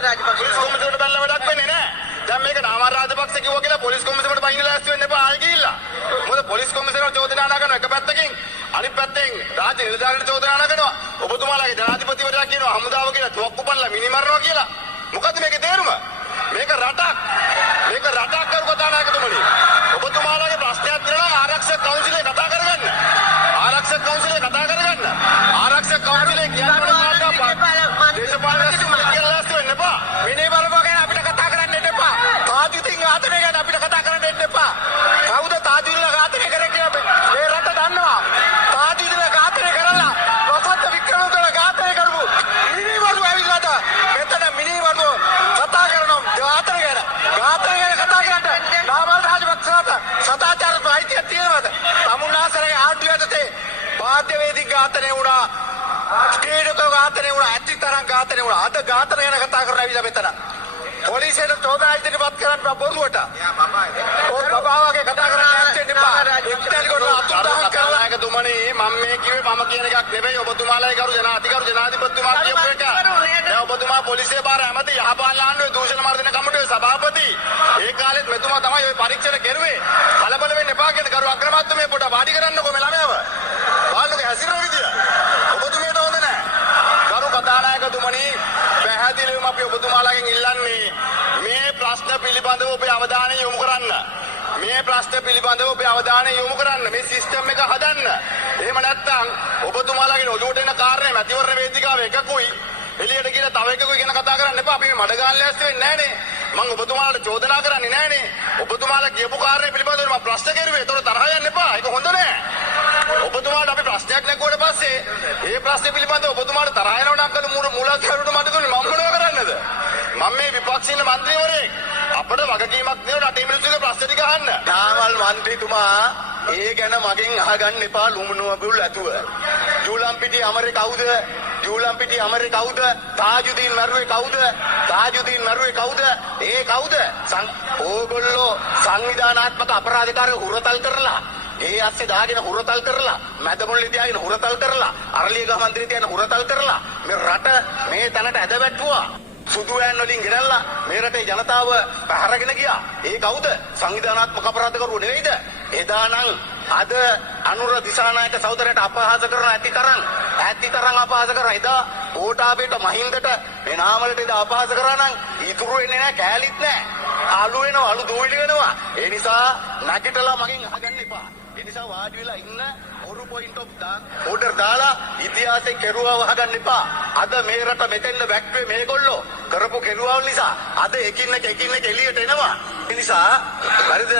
Police කොමිසමට බැලලා වැඩක් වෙන්නේ නැහැ. දැන් මේක නාමල් රාජපක්ෂ කිව්වා කියලා පොලිස් කොමිසමට බයින්න ලෑස්ති වෙන්න එපා ආයෙ ගිහිල්ලා. මොකද පොලිස් කොමිසමට චෝදනා නගන එක පැත්තකින් අනිත් පැත්තෙන් රාජ්‍ය නිලධාරීන්ට චෝදනා නගනවා. ඔබතුමාලාගේ ජනාධිපතිවරයා කියනවා හමුදාව කියලා තුවක්කු පල්ලා මිනිමරනවා කියලා. මොකද්ද මේකේ තේරුම? මේක රටක්. මේක රටක් කරු කතානායකතුමනි. ඔබතුමාලාගේ ප්‍රශ්නයක් තියෙනවා ආරක්ෂක කවුන්සිලේ කතා කරගන්න. ආරක්ෂක කවුන්සිලේ කතා කරගන්න. ආරක්ෂක කවුන්සිලේ කියන්නේ දේශපාලන කියලා ලෑස්ති වෙන්න එපා. මිනිමරනවා ගැන අපිට කතා කරන්න දෙන්න එපා. තාජුදීන් ඝාතනය ගැන අපිට කතා කරන්න දෙන්න එපා. කවුද තාජුදීන්ලා ඝාතනය කරේ කියලා මේ රට දන්නවා. තාජුදීන්ලා ඝාතනය කරලා වසන්ත වික්‍රමතුංග ඝාතනය කරපු මිනිමරුව ඇවිල්ලාද මෙතන මිනිමරුව කතා කරනවා ඝාතනය ගැන. ඝාතනය ගැන කතා කරන්න නාමල් රාජපක්ෂට සදාචාර ප්‍රයිතිය තියෙනවද? තමුන්නාසරගේ ආණ්ඩුව යටතේ වාද්‍යවේදී ඝාතනය වුණා. ක්‍රීඩකව ඝාතනය වුණා. ඇත්තිතරම් ඝාතනය වුණා. අද ඝාතනය ගැන කතා කරලා ඇවිල්ලා මෙතන. පොලිසියට චෝදනා ඉදිරිපත් කරන්න බොරුවට. ඔය බබාවගේ කතා කරන්න ඇත්තෙන්න එපා. එක්තැනි කොට අතුරුදහන් කරලා නායකතුමනි මම මේ කිව්වේ මම කියන එකක් නෙවෙයි ඔබතුමාලායි කරු ජනාධිපතිතුමා කියපු එක. දැන් ඔබතුමා පොලිසිය බාර ඇමති යහපාලන ආණ්ඩුවේ දූෂණ මර්ධන කමිටුවේ සභාපති. ඒ කාලෙත් මෙතුමා තමයි ওই පරීක්ෂණ කෙරුවේ. කලබල වෙන්න එපා කියන කරු අග්‍රාමාත්‍ය පොඩ වාඩි කරන්නකෝ මේ ළමයාව. බලන්නකෝ හැසිරෙන විදිය. ඔබතුමියට හොඳ නැහැ. කරු කතානායකතුමනි පැහැදිලිවම අපි ඔබතුමාලාගෙන් ඉල්ලන්නේ මේ ප්‍රශ්න පිළිබඳව ඔබේ අවධානය යොමු කරන්න. මේ ප්‍රශ්න පිළිබඳව ඔබේ අවධානය යොමු කරන්න. මේ සිස්ටම් එක හදන්න. එහෙම නැත්නම් ඔබතුමාලාගේ ඔළුවට එන කාරණේ මැතිවරණ වේදිකාව එකකුයි එළියට ගිහලා තව එකකුයි ගැන කතා කරන්න එපා. අපි මේ මඩ ගන්න ලෑස්ති වෙන්නේ නැහනේ. මම ඔබතුමාලාට චෝදනා කරන්නේ නැහනේ. ඔබතුමාලා කියපු කාරණේ පිළිබඳව මම ප්‍රශ්න කරුවේ. ඒතකොට තරහ යන්න එපා. ඒක හොඳ නෑ. ඔබතුමාට අපි ප්‍රශ්නයක් නැගුවට පස්සේ ඒ ප්‍රශ්නේ පිළිබඳව ඔබතුමාට තරහ යනවා නම් කල මූලාධිකාරියට මට දුන්නේ මම මොනව කරන්නද? මම මේ විපක්ෂින മന്ത്രിවරයෙක්. අපිට වගකීමක් තියෙනවා රටේ මිනිස්සුගේ ප්‍රශ්න ටික අහන්න. නාමල් മന്ത്രിතුමා ඒ ගැන මගෙන් අහගන්න එපා ලුමුණුවබුල් ඇතුව. ජූලම්පිටිය අමරේ කවුද? ජූලම්පිටිය අමරේ කවුද? තාජුදීන් මරුවේ කවුද? තාජුදීන් මරුවේ කවුද? ඒ කවුද? ඕගොල්ලෝ සංවිධානාත්මක අපරාධකාරය හුරතල් කරලා ඒ අස්සේ දාගෙන හුරතල් කරලා මැදමුල්ලේ තියාගෙන හුරතල් කරලා අරලියගහ මන්දිරේ තියාගෙන හුරතල් කරලා මේ රට මේ තැනට ඇදවැට්ටුවා. සුදු වෑන් වලින් ගෙනල්ලා මේ රටේ ජනතාව පැහැරගෙන ගියා. ඒ කවුද? සංවිධානාත්මක අපරාධකරුවෝ නෙවෙයිද? එදානම් අද අනුර දිසානායක සහෝදරයට අපහාස කරන ඇතිතරම් අපහාස කරන එදා ගෝඨාභයට මහින්දට මේ නාමලට එදා අපහාස කරා නම් ඉතුරු වෙන්නේ නැහැ කෑලිත් නැහැ. අලු වෙනවා අලු දූවිලි වෙනවා. ඒ නිසා නැගිටලා මගෙන් අහගන්න එපා. ඒ නිසා වාඩි වෙලා ඉන්න ඔරු පොයින්ට් ඔෆ් ඕඩර් දාලා ඉතිහාසයේ කෙරුවා වහගන්න එපා. අද මේ රට මෙතෙන්ද වැක්කුවේ මේගොල්ලෝ කරපු කෙරුවාවල් නිසා අද එකින් එක එළියට එනවා. ඒ නිසා හරිද?